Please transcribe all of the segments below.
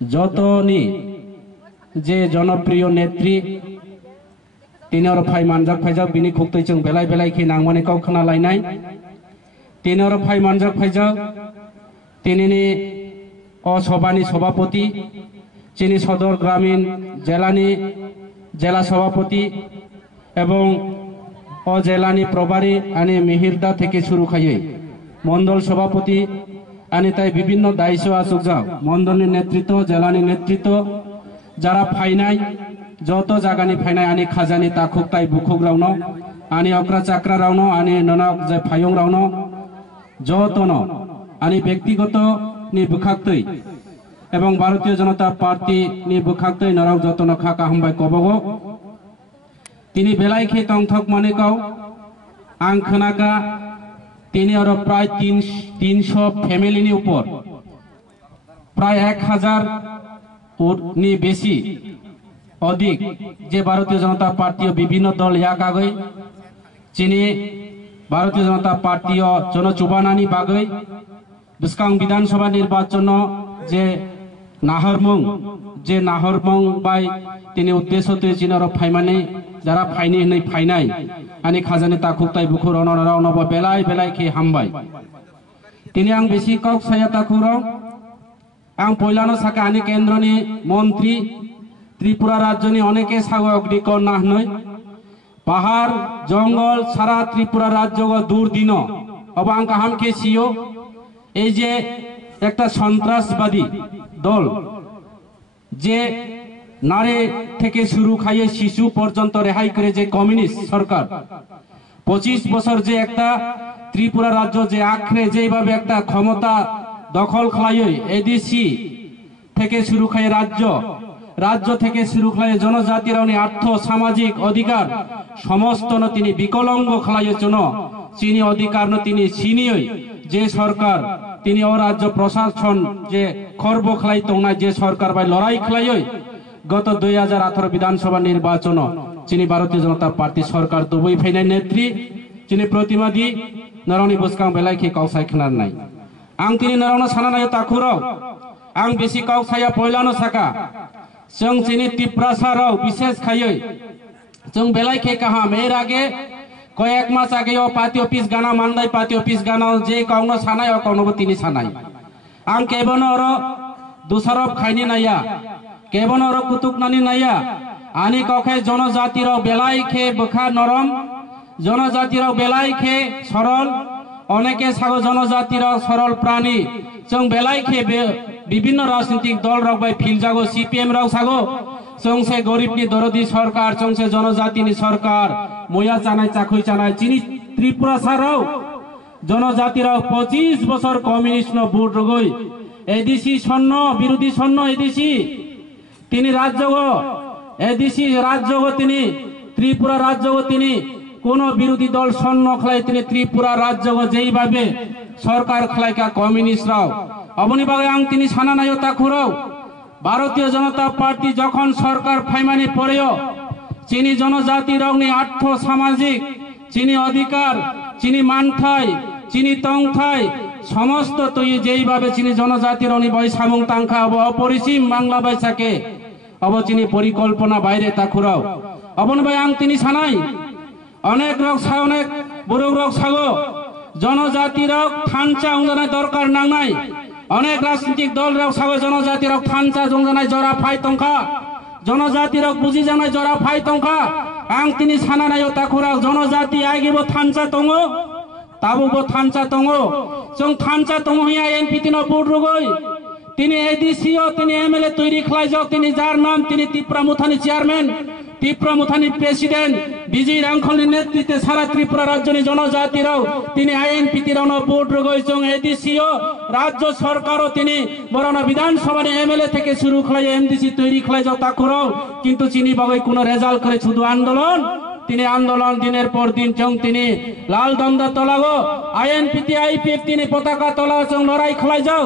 যতনি যে জনপ্রিয় নেত্রী তিনি ফাই मानजाक फाइजाक बिनि खुक्तै जों बेलाय बेलाय खि नांमाने गाव खोनालायनाय তিনি फाइ मानजाक फाइजाक तिनिनि असभानि सभापति चिनी सदर ग्रामीण जेलानि जेला सभापति एवं अजेलानि प्रभारी आनी मिहिरदा থেকে शुरू खायै मंडल सभापति आनी ताई विभिन्न दायित्व आसुकजाक मंडलनि नेतृत्व जेलानि नेतृत्व जारा फाइनाय যত জাগানি ফাইনাय आनी खाजानि ताखुक ताई बुखुक रावनो आनी अक्रा चाक्रा रावनो आनी ननाक जे फायं रावनो যতनो आनी व्यक्तिगत नि बुखाक्तै एवं भारतीय जनता पार्टी नि बुखाक्तै नराव जतनो खाका हमबाय कबगो तिनी बेलायखे तंथक मानेकाव आं खोनागा तिनी आरो प्राय 300 फैमिलिनि ऊपर प्राय 1000 नि बेसी अधिक जे भारतीय जनता पार्टी विभिन्न दल याक आगै चिनी भारतीय जनता पार्टी जनचुबानानि बागै बिस्कां विधानसभा निर्वाचन जे नाहरमं बाय तिनी उद्देश्यते चिनारो फाइमाने जारा फाइनि नै फाइनाय आनी खाजानि ताखुकताय बुखुर अनराव बेलाय बेलाय खे हामबाय तिनी आं बेसि काउक साया ताखुराव आं पयलानो साका आनी केन्द्रनि मंत्री त्रिपुरा राज्यनि अनेके सागो अग्निकण नाहनै पाहाड़ जंगल सारा त्रिपुरा राज्य दूर दिन अब आं काहाम के सियो এই যে একটা সন্ত্রাসবাদী দল যে নারী থেকে শুরু খাইয়ে শিশু পর্যন্ত রেহাই করে যে কমিউনিস্ট সরকার 25 বছর যে একটা ত্রিপুরা রাজ্য যে আখড়ে যেভাবে একটা ক্ষমতা দখল খাইয়ে এডিসি থেকে শুরু খাইয়ে রাজ্য থেকে শুরু খাইয়ে জনজাতির আর্থ সামাজিক অধিকার সমস্ত তিনি বিকলঙ্গ খাইয়ে জন্য চিনি অধিকার তিনি চিনিয়ে যে সরকার তিনি অরাজ্য প্রশাসন যে খর্ব খাই তংনা যে সরকার বাই লড়াই খাইয়ে গত 2018 বিধানসভা নির্বাচন চিনি ভারতীয় জনতা পার্টি সরকার দুবই ফাইনাই নেত্রী চিনি প্রতিমাদি নরনি বুসকাং বেলাইখি কাউসাই খনার নাই आं तिनी नरावनो सानानाय ताखुराव आं बेसि काउसाया पयलानो साका जों चिनी तिप्रासाराव विशेष खायै जों बेलायखे काहाम एर आगे कयेक मास आगे पार्टी ऑफिस गाना मानदाय पार्टी ऑफिस गाना जे काउनो सानाय काउनो तिनी सानाय आं केबनो अरो दुसारब खाइनि नाया केबनो अरो कुतुकनानि नाया आनी कखे जनजातिराव बेलायखे बखा नरम जनजातिराव बेलायखे सरल अनेके सागो जनजातिराव सरल प्राणी जों बेलायखे विभिन्न राजनीतिक दल रावबाय फिल जागो सीपीएम राव सागो जोंसे गरीबनि दरदी सरकार जोंसे जनजातिनि सरकार मोया जानाय चाखुय जानाय चिनी त्रिपुरा साराव जनजातिराव 25 बছর कम्युनिस्ट न भोट रगय एडीसी सन्न विरोधी सन्न एडीसी तिनी राज्यगो एडीसी राज्यगो तिनी त्रिपुरा राज्यगो तिनी कोनो विरोधी दल सन्न खलाय तिनी त्रिपुरा राज्यगो जेइभाबे सरकार खलायका कम्युनिस्ट राव अबनि बागे आं तिनी सानानाय ताखुराव भारतीय जनता पार्टी जखन सरकार फाइमानि परेयो चिनी जनजाति रावनि आर्थ सामाजिक चिनी अधिकार चिनी मानथाय चिनी तंथाय समस्त तय जेइभाबे चिनी जनजाति रावनि बैसामुं तांखा अब अपरिसीम बांगला बैसाके अब चिनी परिकल्पना बाइरे ताखुराव अबनि बागे आं तिनी सानाय अनेक रक सा अनेक बरौ रक सागो जनजाति रक थानचा उंजानाय दरकार नांनाय अनेक राजनीतिक दल रक सागो जनजाति रक थानचा जंजानाय जरा फाय तंखा जनजाति रक बुझि जानाय जरा फाय तंखा आं तिनी सानानाय ताखुराव जनजाति आगेबो थानचा दङो ताबोबो थानचा दङो जों थानचा दङ हिया एनपीटी न बोर्ड रगय तिनी एडीसीओ तिनी एमएलए तैरि खलायजक तिनी जार नाम तिनी त्रिपुरा मुथानि चेयरमैन त्रिपुरा मुथानि प्रेसिडेंट विजय रांखलनि नेतृत्वे सारा त्रिपुरा राज्यनि जनजातिराव तिनी आईएनपीटी रावनो बोर्ड रगय जों एडीसीओ राज्य सरकारो तिनी बरना विधानसभानि एमएलए থেকে শুরু खलाय एमडीसी तैरि खलायजक ताखुराव किन्तु चिनी बागै कोनो रेजाल्ट करे शुधु आंदोलन तिनी आंदोलन दिनेर पर दिन जों तिनी लाल दंदा तलागो आईएनपीटी आईपीएफ तिनी पताका तला जों लड़ाई खलाय जाओ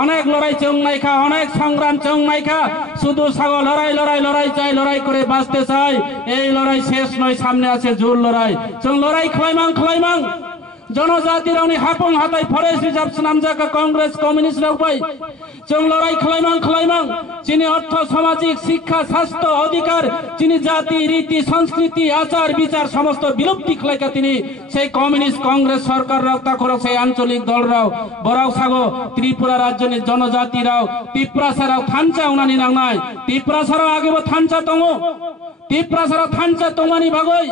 अनेक लड़ाई जों नायखा अनेक संग्राम जों नायखा शुधु सागो लड़ाई चाय लड़ाई करे बाঁচতে চাই এই লড়াই শেষ নয় সামনে আছে জোর লড়াই जों लड़ाई खलायमां जनजाति रावनि हापं हाथाय फरेस्ट रिजार्व नामजाका कांग्रेस कम्युनिस्ट रावबाय जों लड़ाई खालायमां जिनि अर्थ सामाजिक शिक्षा स्वास्थ्य अधिकार जिनि जाति रीति संस्कृति आचार विचार समस्त विलुप्ति खालायका तिनि सेई कम्युनिस्ट कांग्रेस सरकार राव ताखर सेई आंचलिक दल राव बराव सागो त्रिपुरा राज्यनि जनजाति राव तिप्रासा राव थानचा उनानि नांनाय तिप्रासा राव आगेबो थानचा दङो तिप्रासाराव थानचा दंमानि बागै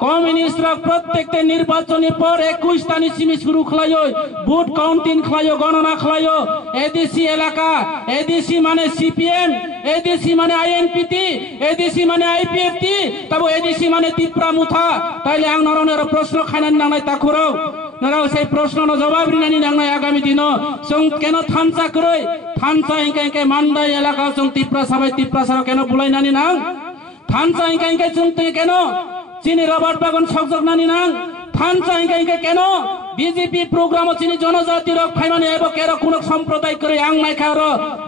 कम्युनिस्टरा प्रत्येकटे निर्वाचननि पर 21 तानि सिमी शुरू खालायो भोट काउंटिंग खालायो गणना खालायो एडीसी एलाका एडीसी माने सीपीएम एडीसी माने आईएनपीटी एडीसी माने आईपीएफटी तब एडीसी माने तिप्रा मुथा ताइले आं नरनेर प्रश्न खायनानि नांनाय ताखुराव नराव सेई प्रश्ननो जवाब रिनानि नांनाय आगामी दिनो जों केन थानचा करै थानचा इंके मानदाय एलाका जों तिप्रासाराव केन बुलायनानि नां थानचा इंके जों केन चिनि रबार्ट बागान सकजगनानि नां थानचा इंके केन बीजेपी प्रोग्राम चिनि जनजाति रक फाइमानि एबो केरो कुनक सम्प्रदाय करे आं नायखार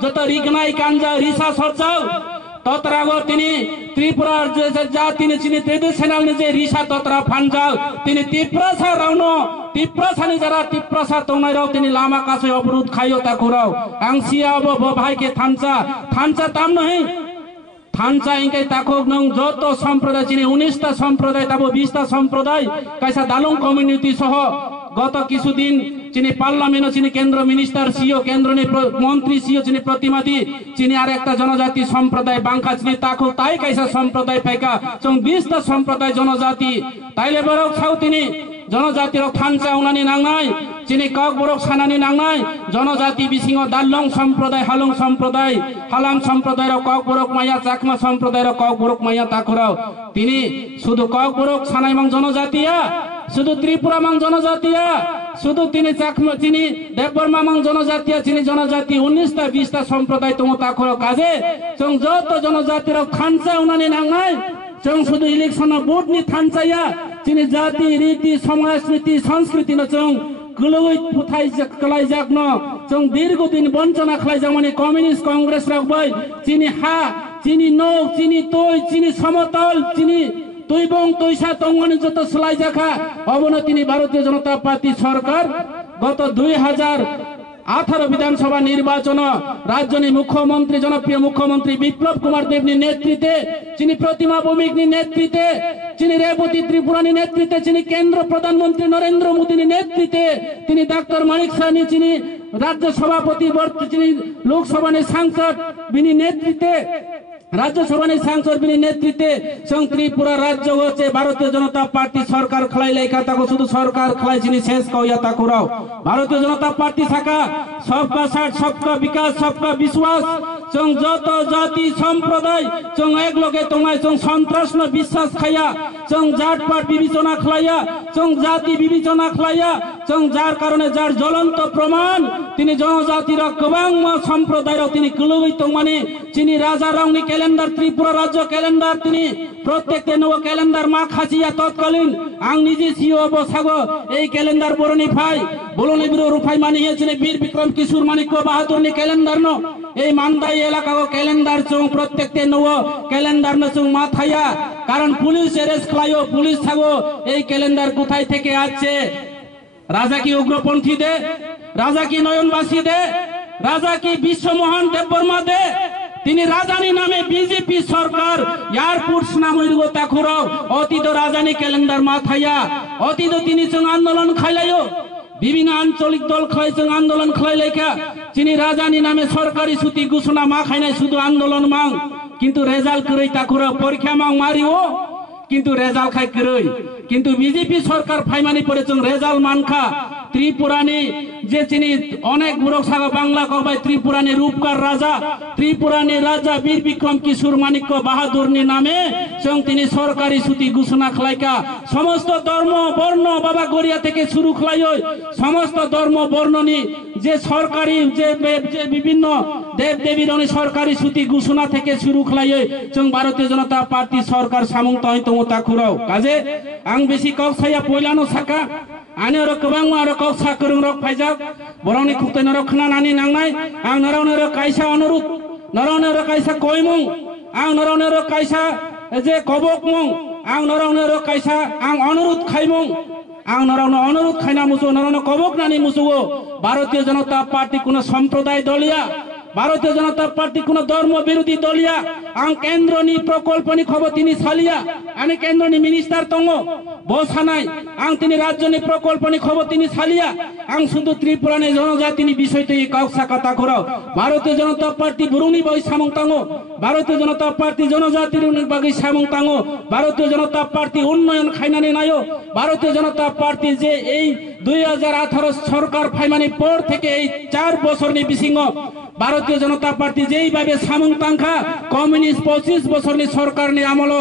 जत रिगनाय कांजा रिसा सरचाव तत्रागो तिनी त्रिपुरा जातिनि चिनि ट्रेडिशनल जे रिसा तत्रा फानजाव तिनी तिप्रासा रावनो तिप्रासानि जरा तिप्रासा तंनाय राव तिनी लामा कासे अवरोध खायो ताखुराव आं सियाबो भाइके थानचा ताम नहीं थानचा इंके ताखोक नंग जतो सम्प्रदाय चिनि 19 टा सम्प्रदाय ताबो 20 टा सम्प्रदाय काइसा दालुङ कम्युनिटी सह गत किछुदिन चिनि पार्लियामेन्ट चिनि केन्द्र मिनिस्टर सिओ केन्द्रनि मन्त्री सिओ चिनि प्रतिमादि चिनि आरेकटा जनजाति सम्प्रदाय बांखा चिनि ताखो ताइ काइसा सम्प्रदाय पाइका जों 20 टा सम्प्रदाय जनजाति ताइले बरक छाउ तिनि जनजाति रक थानचा उनानि नांनाय चिनि कक बरक सानानि नांनाय जनजाति बिसिङ दालुङ सम्प्रदाय हालुङ सम्प्रदाय हालाम सम्प्रदाय र कक बरक माया चाकमा सम्प्रदाय र कक बरक माया ताखुराव तिनि शुधु कक बरक सानायमां जनजातिया शुधु त्रिपुरा मां जनजातिया शुधु तिनी चाकमा चिनि देवबर्मा मां जनजातिया चिनि जनजाति 19 टा 20 टा सम्प्रदाय तङ ताखुराव काजे जों जतो जनजाति र थानचा उनानि नांनाय जों शुधु इलेक्सन बोर्ड नि थानचाया चिनि जाति रीति समाज नीति संस्कृति न जों गलुइ पुथाइ कलाइजाक्न जों दीर्घदिन वञ्चना खालाइजामानि कम्युनिस्ट कांग्रेस रावबाय चिनि हा चिनि नौ चिनि तोय चिनि समतल चिनि तुइबं तुइसा तंगनि जत सलाइजाखा अवनतिनि भारतीय जनता पार्टी सरकार गत 2018 विधानसभा निर्वाचन राज्यनि मुख्यमंत्री जनप्रिय मुख्यमंत्री विप्लव कुमार देवनि नेतृत्वे चिनि प्रतिमा भौमिकनि नेतृत्वे चिनि रेवती त्रिपुरानि नेतृत्वे चिनि केन्द्र प्रधानमंत्री नरेंद्र मोदीनि नेतृत्वे तिनी डाक्टर माणिक शाहनि चिनि राज्य सभापति चिनि लोकसभानि सांसद बिनि नेतृत्वे राज्यसभा सांसद बिनी नेतृत्वे जों त्रिपुरा राज्य होचे भारतीय जनता पार्टी सरकार खलाई लेखा ताको शुधु सरकार खलाई चिनि शेष कौया ताकुराव भारतीय जनता पार्टी शाखा सबका साथ सबका विकास सबका विश्वास जों जत जाति सम्प्रदाय जों एक लगे तंगाय जों सन्त्रास न विश्वास खाया जों जात पात विवेचना खलाया जों जाति विवेचना खलाया जों जार कारणे जार ज्वलन्त प्रमाण तिनी जनजाति र गोबां सम्प्रदाय र तिनी गलुइ तंमानि चिनि राजा रावनि कैलेंडर त्रिपुरा राज्य कैलेंडर तिनी प्रत्येक नव कैलेंडर मा खासिया तत्कालीन आं निजे सिओ बसागो এই ক্যালেন্ডার বরনি ফাই বলনি বিরো রুফাই মানি হেছেনে বীর বিক্রম কিশোর মানিক বাহাদুরনি ক্যালেন্ডার ন এই মানদাই এলাকাগো ক্যালেন্ডার চং প্রত্যেকতে নव ক্যালেন্ডার ন চং মাথায়া কারণ পুলিশ এরেস্ট খায়ো পুলিশ থাগো এই ক্যালেন্ডার কোথায় থেকে আসছে রাজা কি উগ্রপন্থী দে রাজা কি নয়নবাসী দে রাজা কি বিশ্বমোহন দেববর্মা দে তিনি রাজানি নামে বিজেপি সরকার এয়ারপোর্টস নামের তাখুরাও অতীত রাজানি ক্যালেন্ডার মাথায়া অতীত তিনি চং আন্দোলন খাইলায়ো বিভিন্ন আঞ্চলিক দল খাইচং আন্দোলন খাইলাইকা তিনি রাজানি নামে সরকারি ছুটি ঘোষণা মা খাইনাই শুধু আন্দোলন মাং কিন্তু রেজাল্ট করেই তাখুরাও পরীক্ষা মাং মারিও কিন্তু রেজাল্ট খাই করেই কিন্তু বিজেপি সরকার ফাইমানি পরে চং রেজাল্ট মানখা त्रिपुरानी जे चिनी अनेक बुरक सागा बांग्ला कबाय त्रिपुरानी रूपकार राजा वीर विक्रम किशोर मानिक बाहादुरनी नामे जों तिनी सरकारी छुट्टी घोषणा खलायका समस्त धर्म वर्ण बाबा गड़िया থেকে शुरू खलायो समस्त धर्म वर्णनी जे सरकारी जे विभिन्न देव देवीरनी सरकारी छुट्टी घोषणा থেকে शुरू खलायो जों भारतीय जनता पार्टी सरकार सामुं तय तङ ताखुराव काजे आं बेसी कक्साया पहिलानो साका आने र गोबां आरो कक्सा गोरों रक फाइजाक बरंनि खुक्तैनो र खोनानानै नांनाय आं नरावनो र कायसा अनुरोध नरावनो र कायसा कयमुं आं नरावनो र कायसा जे कबकमुं आं नरावनो र कायसा आं अनुरोध खायमुं आं नरावनो अनुरोध खायना मुसु नरावनो कबक नानी मुसुगो भारतीय जनता पार्टी कुनो सम्प्रदाय दलिया भारतीय जनता पार्टी कुनो धर्म विरोधी दलिया आं केन्द्रनि प्रकल्पनि खबर तिनी सालिया आनी केन्द्रनि मिनिस्टार तंगो बसानाय आं तिनी राज्यनि प्रकल्पनि खबर तिनी सालिया आं शुद्ध त्रिपुरानि जनजातिनि विषयटि काउसा कथा खराव भारतीय जनता पार्टी बुरुंनि बागै सामं तांगो भारतीय जनता पार्टी जनजातिनि बागै सामं तांगो भारतीय जनता पार्टी उन्नयन खायनानै नायो भारतीय जनता पार्टी जे এই 2018 সরকার ফাইমানি পর থেকে এই 4 বছরনি বিসিঙ্গ भारतीय जनता पार्टी जेई भावे सामुं तांखा कम्युनिस्ट 25 बछरनि सरकारनि आमल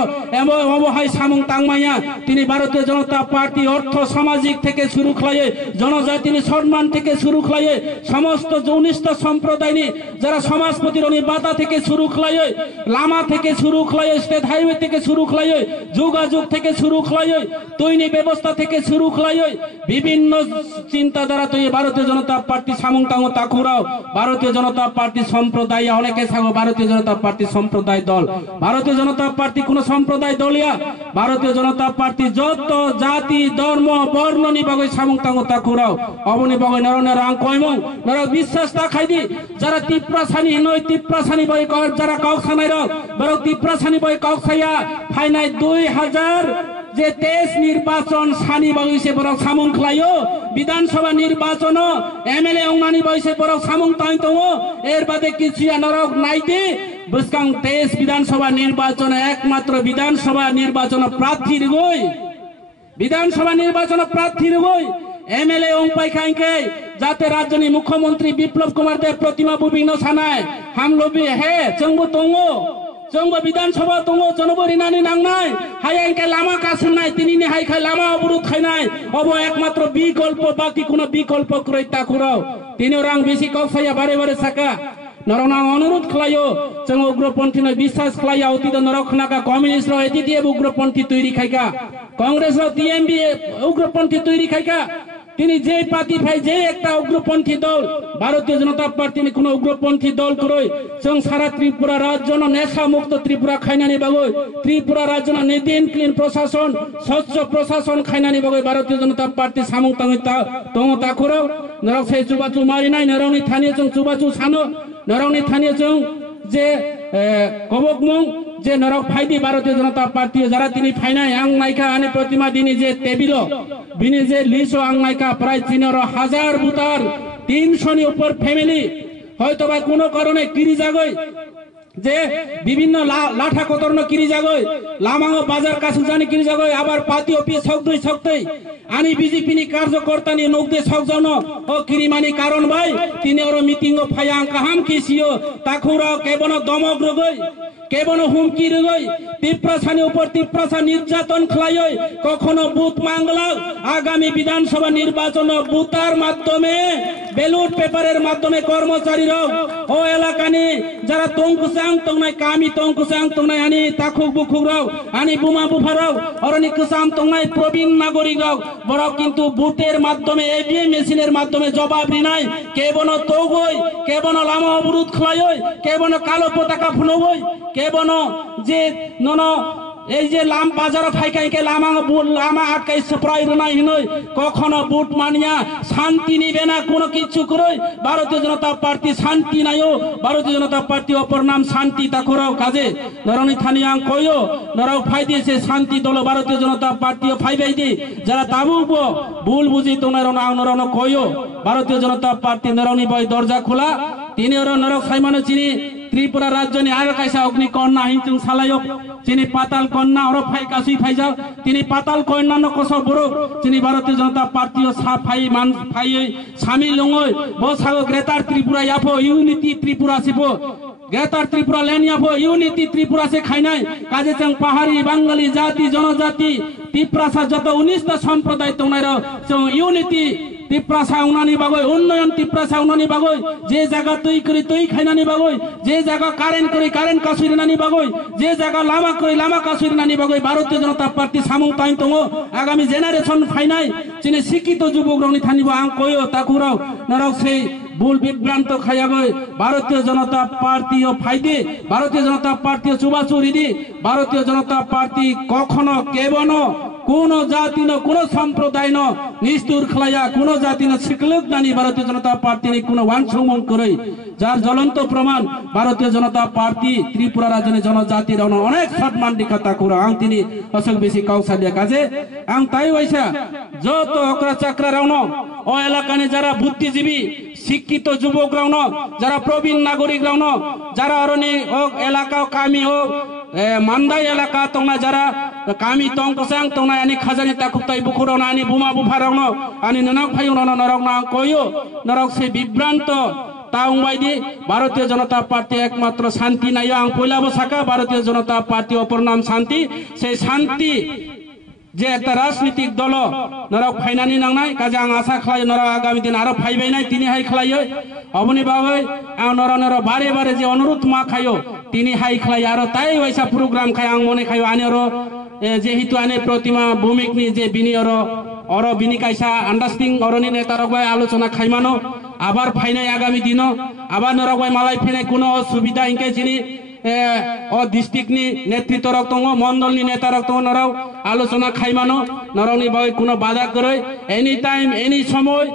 अबहाय सामुं तांमाया तिनी भारतीय जनता पार्टी अर्थ सामाजिक थेके शुरू खालाये जनजातिनि सम्मान थेके शुरू खालाये समस्त जौनिष्ठ सम्प्रदायनि যারা সমাজপতিরনি বাধা থেকে শুরু খালায়ে লামা থেকে শুরু খালায়ে স্টেট হাইওয়ে থেকে শুরু খালায়ে যোগাযোগ থেকে শুরু খালায়ে তৈনি ব্যবস্থা থেকে শুরু খালায়ে বিভিন্ন চিন্তাধারা তৈরি भारतीय जनता पार्टी सामुं तांगो ताकुराव भारतीय जनता पार्टी सम्प्रदाय अनेके सागो भारतीय जनता पार्टी सम्प्रदाय दल भारतीय जनता पार्टी कोनो सम्प्रदाय दलिया भारतीय जनता पार्टी जत जाति धर्म वर्णनि बागै सामुं तांगो ताकुराव अबनि बागै नरने रां कयमं नर विश्वास ताखाइदि जारा तिप्रासानि नय तिप्रासानि बागै जारा काउसानाय र बरं तिप्रासानि बागै काउसाया फाइनाय 2000 जे देश निर्वाचन सानी बागैसे बरं सामुं खालायो विधानसभा निर्वाचन एमएलए औनानि बागैसे बरं सामुं ताइ दङ एर बादे किछुया नरक नाइदि बसकां देश विधानसभा निर्वाचन एकमात्र विधानसभा निर्वाचन प्रार्थी गई विधानसभा निर्वाचन प्रार्थी गई एमएलए ओं पाइखाइके जाते राज्यनि मुख्यमंत्री विप्लव कुमार देव प्रतिमा बुबिनो सानाय हम लोबि हे जोंबो दङो जोंबो विधानसभा दङ जनवरी नानि नांनाय हायके लामा कासुनाय तिनिनि हायखाय लामा अवरोध खायनाय अब एकमात्र विकल्प बाकी कोनो विकल्प क्रय ताकुराव तिनि रां बेसि काउसाया बारे बारे साका नरना अनुरोध खालायो जों उग्रपन्थीनो विश्वास खालाया अतीत नरखनाका कम्युनिस्ट र एटीटीएफ उग्रपन्थी तैरि खायका कांग्रेस र टीएमबी उग्रपन्थी तैरि खायका তিনি যে পার্টি ভাই যে একটা উগ্রপন্থী দল ভারতীয় জনতা পার্টি কোনো উগ্রপন্থী দল করই जों সারা ত্রিপুরা রাজ্য নেশা মুক্ত ত্রিপুরা খাইনানি বাগৈ ত্রিপুরা রাজ্য নিদিন ক্লিন প্রশাসন স্বচ্ছ প্রশাসন খাইনানি বাগৈ ভারতীয় জনতা পার্টি সামং তাঙै दङ ताखुराव नरक से चुबाचु मारिनाय नरौनि थानिय जों चुबाचु सानो नरौनि थानिय जों जे कबकमुं जे नरक फाइदि भारतीय जनता पार्टी जरा तिनी फाइनाय आं नायका आने प्रतिमा दिनी जे टेबिलो बिनी जे लिसो आं नायका प्राय 13,000 बुतार 300 नि ऊपर फैमिली হয়তো বা কোনো কারণে কিরি জাগৈ যে বিভিন্ন লাঠা কতরন কিরি জাগৈ লামাঙ্গ বাজার কাছে জানি কিরি জাগৈ আবার পাতি অফিস সকদই সকতই আনি বিজেপি নি কার্যকর্তা নি নগদে সকজন ও কিরিমানি কারণ ভাই তিনি ওর মিটিং ও ফায়াং কাহাম কিসিও তাখুরা কেবন দমক রগৈ কেবন হুমকি রগৈ তিপ্রাসানি উপর তিপ্রাসা নির্যাতন খালায় কখনো বুথ মাংলা আগামী বিধানসভা নির্বাচন বুতার মাধ্যমে ব্যালট পেপারের মাধ্যমে কর্মচারীরা ও এলাকানি যারা তংকুসাং তংনাই কামি তংকুসাং তংনাই আনি তাখুক বুখুকরাও আনি বুমা বুফারাও অরনি কুসাম তংনাই প্রবীণ নাগরিকরাও বড় কিন্তু বুথের মাধ্যমে এটিএম মেশিনের মাধ্যমে জবাব দিনাই কেবন তগৈ কেবন লামা অবরোধ খালায় কেবন কালো পতাকা ফুনগৈ কেবন যে নন এই যে লাম বাজার ফাইকাইকে লামা আটকাই প্রায় নাই নই কখনো বুট মানিয়া শান্তি নিবে না কোনো কিছু করে ভারতীয় জনতা পার্টি শান্তি নাইও ভারতীয় জনতা পার্টি অপর নাম শান্তি তাকুরাও কাজে নরনি থানিয়া কইও নরাও ফাই দিয়েছে শান্তি দল ভারতীয় জনতা পার্টি ফাইবাই দি যারা তাবুব ভুল বুঝি তোনার নরন কইও ভারতীয় জনতা পার্টি নরনি বই দরজা খোলা তিনি ওর নরক সাইমানো চিনি त्रिपुरा राज्य ने आरो कायसा अग्नि कन्या हिंचुं सालायो चिनी पाताल कन्या और फाइ कासुइ फाइजाव तिनी पाताल कन्या न कसो बरो चिनी भारतीय जनता पार्टी सा फाइ मान फाइ सामिल लङै बसागो ग्रेटर त्रिपुरा याफो यूनिटी त्रिपुरा सिपो ग्रेटर त्रिपुरा लेन याफो यूनिटी त्रिपुरा से खाइनाय काजे जों पाहाड़ी बांगाली जाति जनजाति तिप्रासा जत 19 टा सम्प्रदाय तंनाय जों यूनिटी तिप्रासा उनानी बागै उन्नयन तिप्रासा उनानी बागै जे जागा तৈ करि तৈ खाइनानी बागै जे जागा कारेन्ट करि कारेन्ट कासुरिनानी बागै जे जागा लामा करि लामा कासुरिनानी बागै भारतीय जनता पार्टी सामुं ताइ दङ आगामी जेनारेशन फाइनाय चिनि शिक्षित जुबक रंनि थानिबो आं कयो ताकुराव नरक से भूल विभ्रांत खायागै भारतीय जनता पार्टी ও ফাইদে भारतीय जनता पार्टी চুবাচুরি দি भारतीय जनता पार्टी কখনো কেবন কোনো জাতি ন কোনো সম্প্রদায় ন নিষ্ঠুর খালাইয়া কোনো জাতি ন শিকলক নানি ভারতীয় জনতা পার্টি নি কোনো ওয়ানসংমন করে যার জ্বলন্ত প্রমাণ ভারতীয় জনতা পার্টি ত্রিপুরা রাজ্যের জনজাতির অনেক সম্মান দিখাতা করে আং তিনি অসল বেশি কাউসালিয়া কাজে আং তাই হইছা যত অকরা চাকরা রাউন ও এলাকানে যারা বুদ্ধিজীবী শিক্ষিত যুবক রাউন যারা প্রবীণ নাগরিক রাউন যারা অরনি ও এলাকা কামি ও মান্দাই এলাকা তোমরা যারা কামি তং কসাং তোমরা আনি খাজানি তাকুতাই বুকুরাও আনি বুমা বুফারাও আনি ননক ভাই নরক না কইও নরক সে বিভ্রান্ত তাওবাইদি ভারতীয় জনতা পার্টি একমাত্র শান্তি নাই আং পয়লাবো শাখা ভারতীয় জনতা পার্টি অপর নাম শান্তি সেই শান্তি যে একটা রাজনৈতিক দল নরক ফাইনানি নাংনাই কাজে আং আশা খাই নরক আগামী দিন আরো ফাইবাই নাই তিনি হাই খাই অবনি বাবু আং নর নর বারে বারে যে অনুরোধ মা খাইও তিনি হাই খাই আরো তাই ওইসা প্রোগ্রাম খাই আং মনে খাই আনেরো যেহেতু আনে প্রতিমা ভূমিক নি যে বিনিয়র অর বিনি কাইসা আন্ডারস্ট্যান্ডিং অরনি নেতারক আলোচনা খাইমানো আবার ফাইনাই আগামী দিন আবার নরক মালাই ফেনাই কোনো অসুবিধা ইনকে যিনি ও ডিস্ট্রিক্ট নি নেতৃত্ব রক্ত মন্ডল নি নেতা রক্ত নরাও আলোচনা খাইমানো নরনি বাই কোনো বাধা করে এনি টাইম এনি সময়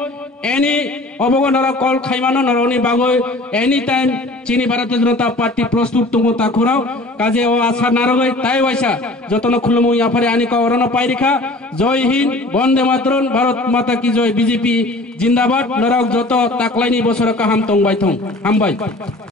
এনি অবগণরা কল খাইমানো নরনি বাগৈ এনি টাইম চিনি ভারতীয় জনতা পার্টি প্রস্তুত তুমো তাকুরাও কাজে ও আশা নারগৈ তাই ওইসা যতন খুলমু ইয়াফারে আনি করণ পাইরিখা জয় হিন্দ বন্দে মাতরম ভারত মাতা কি জয় বিজেপি জিন্দাবাদ নরক যত তাকলাইনি বছর কাহাম তংবাই থং হামবাই